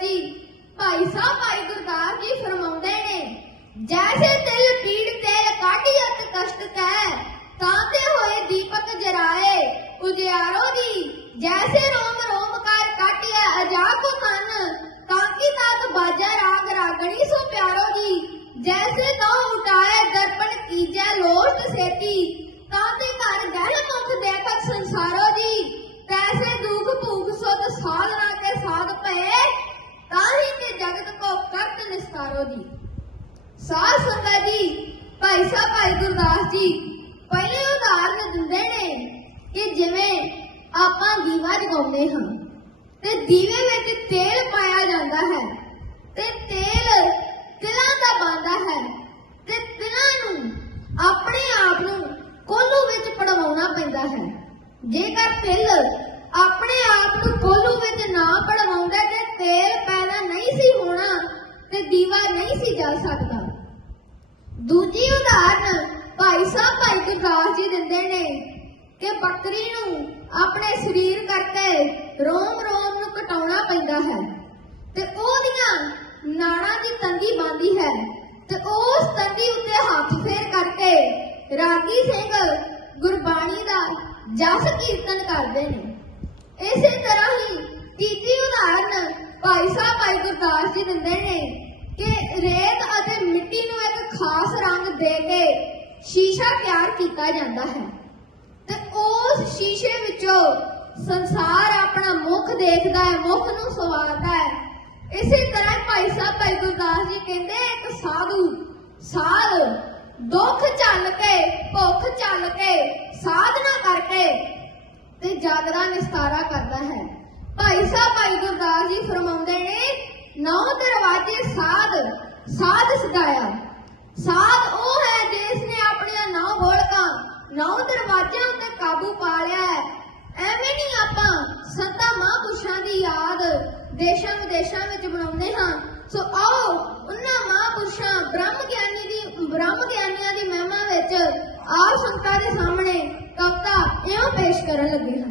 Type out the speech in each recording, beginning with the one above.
ਜੀ। ਭਾਈ ਸਾਹਿਬ, ਭਾਈ ਗੁਰਦਾਸ ਜੀ ਫਰਮਾਉਂਦੇ ਨੇ, ਜੈਸੇ ਤਿਲ ਪੀੜ ਤੇਲ ਕਾਢੀਅਤ ਕਸ਼ਟ ਕੈ ਤਾਂ ਤੇ ਹੋਏ ਦੀਪਕ ਜਰਾਏ, ਉਜਿਆਰੋ ਦੀ, ਜੈਸੇ ਰੋਮ ਰੋਮ ਕਰ ਕਾਟਿਆ ਅਜਾ ਕੋ ਤਨ ਕਾਕੀ ਤਾਤ ਬਾਜਾ ਰਾਗ ਰਾਗਣੀ ਸੋ ਪਿਆਰੋ ਜੀ ਜੈਸੇ ਤੋ ਉਟਾਏ ਦਰਪਣ ਕੀਜੈ ਲੋਟ ਸੇਤੀ ਤਾਂ ਤੇ ਘਰ ਗਹਿ ਮੁਖ ਦੇਖਤ ਸੰਸਾਰੋ ਜੀ ਤੈਸੇ ਦੁਖ ਭੂਖ ਸੁਤ ਸਾਧਨਾ ਕੇ ਸਾਧ ਪਏ ਤਾਹੀ ਕੇ ਜਗਤ ਕੋ ਕਰਤ ਨਿਸਤਾਰੋ ਜੀ ਸਾਧ ਸੰਗਤ ਜੀ ਭਾਈ ਸਾਹਿਬ ਭਾਈ ਗੁਰਦਾਸ ਜੀ, ਪਹਿਲੇ ਉਦਾਹਰਨ ਦਿੰਦੇ ਨੇ ਕਿ ਜਿਵੇਂ ਆਪਾਂ ਦੀਵਾ ਜਗਾਉਂਦੇ ਹਾਂ ਤੇ ਦੀਵੇ ਵਿੱਚ ਤੇਲ ਪਾਇਆ ਜਾਂਦਾ ਹੈ ਤੇ ਤੇਲ ਤਿਲਾਂ ਦਾ ਬਣਦਾ ਹੈ ਤੇ ਤਿਲਾਂ ਨੂੰ ਆਪਣੇ ਆਪ ਨੂੰ ਕੋਲੂ ਵਿੱਚ ਪੜਵਾਉਣਾ ਪੈਂਦਾ ਹੈ। ਜੇਕਰ ਤਿਲ ਆਪਣੇ ਆਪ ਨੂੰ ਕੋਲੂ ਵਿੱਚ ਨਾ ਪੜਵਾਉਂਦਾ ਤੇ ਤੇਲ ਪੈਦਾ ਨਹੀਂ ਸੀ ਹੋਣਾ ਤੇ ਦੀਵਾ ਨਹੀਂ ਸੀ ਜਲ ਸਕਦਾ ਦੂਜੀ ਉਦਾਹਰਨ ਭਾਈ ਸਾਹਿਬ ਭਾਈ ਗੁਰਦਾਸ ਜੀ ਦਿੰਦੇ ਨੇ ਕਿ ਬੱਕਰੀ ਨੂੰ ਆਪਣੇ ਸਰੀਰ ਕਰਕੇ ਰੋਮ ਰੋਮ ਨੂੰ ਕਟਾਉਣਾ ਪੈਂਦਾ ਹੈ। ਤੇ ਉਹਦੀਆਂ ਨਾੜਾਂ ਦੀ ਤੰਗੀ ਬੰਦੀ ਹੈ। ਤੇ ਉਸ ਤੰਗੀ ਉੱਤੇ ਹੱਥ ਫੇਰ ਕਰਕੇ ਰਾਗੀ ਸਿੰਘ ਗੁਰਬਾਣੀ ਦਾ ਜਸ ਕੀਰਤਨ ਕਰਦੇ ਨੇ। ਇਸੇ ਤਰ੍ਹਾਂ ਹੀ ਤੀਜੀ ਉਦਾਹਰਨ ਭਾਈ ਸਾਹਿਬ, ਭਾਈ ਗੁਰਦਾਸ ਜੀ ਦਿੰਦੇ ਨੇ ਕਿ ਰੇਤ ਅਤੇ ਮਿੱਟੀ ਨੂੰ ਇੱਕ ਖਾਸ ਰੰਗ ਦੇ ਕੇ ਸ਼ੀਸ਼ਾ ਤਿਆਰ ਕੀਤਾ ਜਾਂਦਾ ਹੈ। ਤੇ ਉਸ ਸ਼ੀਸ਼ੇ ਵਿੱਚੋਂ ਸੰਸਾਰ ਮੁਖ ਦੇਖਦਾ ਹੈ, ਮੁਖ ਨੂੰ ਸਵਾਰਦਾ ਹੈ। ਇਸੇ ਤਰ੍ਹਾਂ ਭਾਈ ਸਾਹਿਬ, ਭਾਈ ਗੁਰਦਾਸ ਜੀ ਕਹਿੰਦੇ ਇੱਕ ਸਾਧੂ ਸਾਧ ਦੁੱਖ ਚੱਲ ਕੇ, ਭੁੱਖ ਚੱਲ ਕੇ, ਸਾਧਨਾ ਕਰਕੇ ਤੇ ਜਗ ਨਿਸਤਾਰਾ ਕਰਦਾ ਹੈ। ਭਾਈ ਸਾਹਿਬ, ਭਾਈ ਗੁਰਦਾਸ ਜੀ ਫਰਮਾਉਂਦੇ ਨੇ ਨੌ ਦਰਵਾਜ਼ੇ ਸਾਧ ਸਾਧ ਸਦਾਇਆ ਸਾਧ ਉਹ ਹੈ ਜਿਸ ਨੇ ਆਪਣੀਆਂ ਨੌ ਬੋਲਕਾਂ ਨੌ ਦਰਵਾਜ਼ਿਆਂ ਉੱਤੇ ਕਾਬੂ ਪਾ ਲਿਆ ਹੈ। ਐਵੇਂ ਨਹੀਂ ਆਪਾਂ ਸੰਤਾਂ ਮਹਾਂਪੁਰਸ਼ਾਂ ਦੀ ਯਾਦ ਦੇਸ਼ਾਂ ਵਿਦੇਸ਼ਾਂ ਵਿੱਚ ਬਣਾਉਂਦੇ ਹਾਂ। ਸੋ ਆਓ, ਉਹਨਾਂ ਮਹਾਂਪੁਰਸ਼ਾਂ, ਬ੍ਰਹਮ ਗਿਆਨੀ ਦੀ, ਬ੍ਰਹਮ ਗਿਆਨੀਆਂ ਦੀ ਮਹਿਮਾ ਵਿੱਚ ਆਪ ਸੰਤਾਂ ਦੇ ਸਾਹਮਣੇ ਕਵਿਤਾ ਇਉਂ ਪੇਸ਼ ਕਰਨ ਲੱਗੇ ਹਾਂ।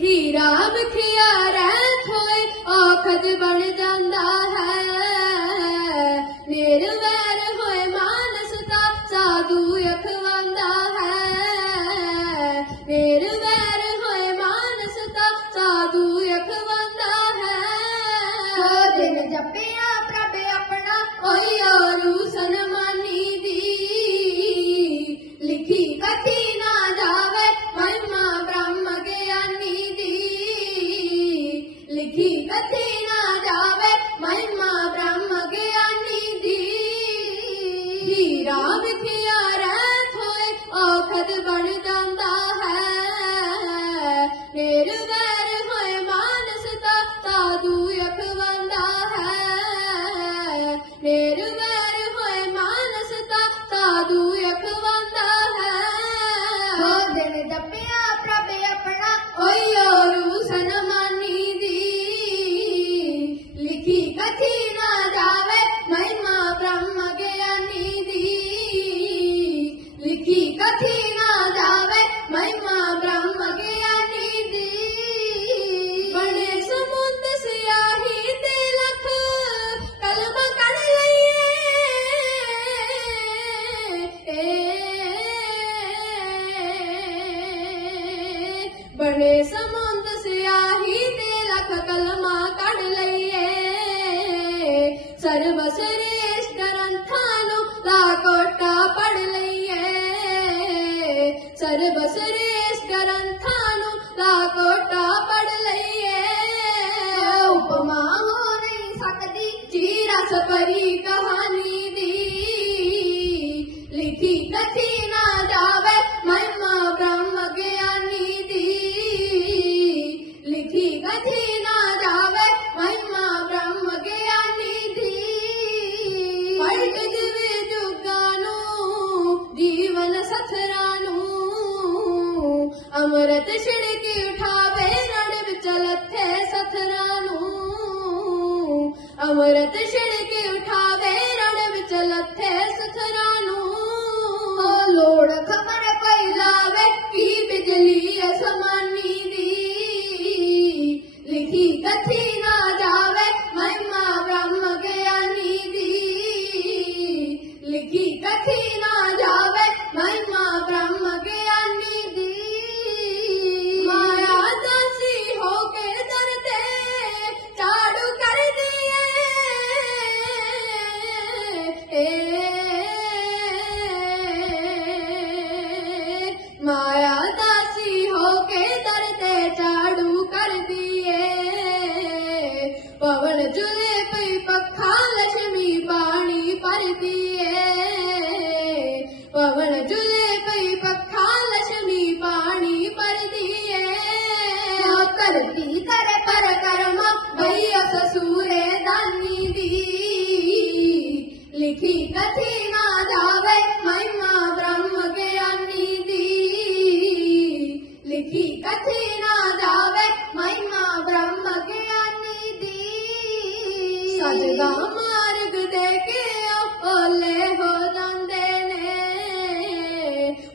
ਹੀਰਾ ਵਿਖਿਆ ਰਹਿ ਥੋਏ ਆਖਦ ਬਣ ਜਾਂਦਾ। the ਬਣੇ ਸਮੁੰਦ ਸਿਆਹੀ ਤੇ ਲਖ ਕਲਮਾ ਕੱਢ ਲਈਏ। ਸਰਬ ਸ੍ਰੇਸ਼ਟ ਗ੍ਰੰਥਾਂ ਨੂੰ ਲਾ ਕੋਟਾ ਪੜ ਲਈਏ। ਸਰਬ ਸ੍ਰੇਸ਼ਟ ਗ੍ਰੰਥਾਂ ਨੂੰ ਲਾ ਕੋਟਾ ਪੜ ਲਈਏ। ਉਪਮਾ ਹੋ ਨਹੀਂ ਸਕਦੀ, ਜੀ ਰਸ ਭਰੀ ਕਹਾਣੀ ਜੀਵਨ ਸਥਰਾ ਨੂੰ ਅਮਰਤ ਛਿੜਕ ਉਠਾਵੇ ਰੜ ਵਿੱਚ ਲੱਥੇ ਸਥਰਾ ਨੂੰ ਅਮਰਤ ਛਿੜਕ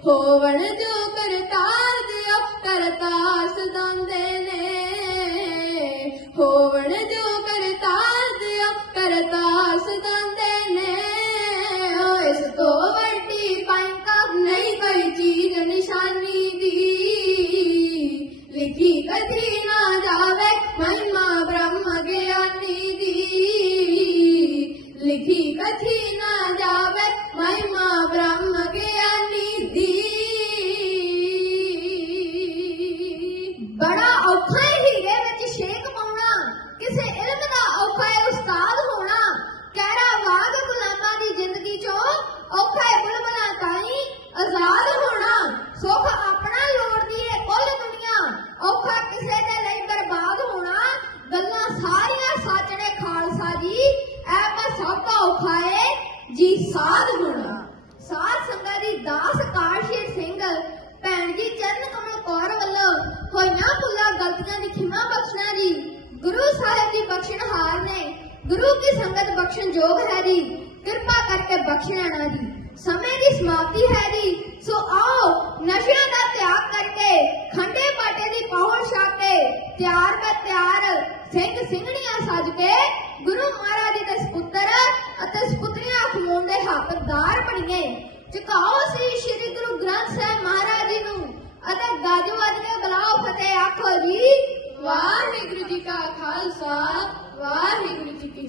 ਹੋਵਣ ਜੋ ਕਰਤਾਰ ਦਿਓ ਕਰਤਾਸ ਦੰਦੇ। ਜੀ, ਸਾਧ ਹੋਣਾ ਸਾਧ ਸੰਗਤ ਦੀ ਦਾਸ ਕਾਸ਼ੀ ਸਿੰਘ, ਭੈਣ ਜੀ ਚਰਨ ਕਮਲ ਕੌਰ ਵੱਲੋਂ ਹੋਈਆਂ ਭੁੱਲਾਂ, ਗਲਤੀਆਂ ਦੀ ਖਿਮਾ ਬਖਸ਼ਣਾ ਜੀ, ਗੁਰੂ ਸਾਹਿਬ ਦੀ ਬਖਸ਼ਣਹਾਰ ਨੇ, ਗੁਰੂ ਕੀ ਸੰਗਤ ਬਖਸ਼ਣ ਯੋਗ ਹੈ ਜੀ, ਕਿਰਪਾ ਕਰਕੇ ਬਖਸ਼ਣਾ ਜੀ। ਸਮੇਂ ਦੀ ਸਮਾਪਤੀ ਹੈ ਜੀ, ਸੋ ਆਓ ਨਸ਼ਿਆਂ ਦਾ ਤਿਆਗ ਕਰਕੇ, ਖੰਡੇ ਬਾਟੇ ਦੀ ਪਹੁੰਚ ਛਾ ਕੇ, ਤਿਆਰ ਦਾ ਤਿਆਰ, ਸਿੰਘ ਸਿੰਘਣੀਆਂ ਸੱਜ ਕੇ, ਗੁਰੂ ਮਹਾਰਾਜ ਜੀ ਦੇ ਸਪੁੱਤਰ ਅਤੇ ਸਪੁੱਤਰੀਆਂ ਖਮੋਣ ਦੇ ਹੱਕਦਾਰ ਬਣੀਏ ਝੁਕਾਓ ਸ੍ਰੀ ਸ੍ਰੀ ਗੁਰੂ ਗ੍ਰੰਥ ਸਾਹਿਬ ਮਹਾਰਾਜ ਜੀ ਨੂੰ ਅਤੇ ਗੱਜ ਵੱਜ ਕੇ ਬੁਲਾਓ ਫਤਿਹ ਆਖੋ ਜੀ, ਵਾਹਿਗੁਰੂ ਜੀ ਕਾ ਖਾਲਸਾ, ਵਾਹਿਗੁਰੂ ਜੀ ਕੀ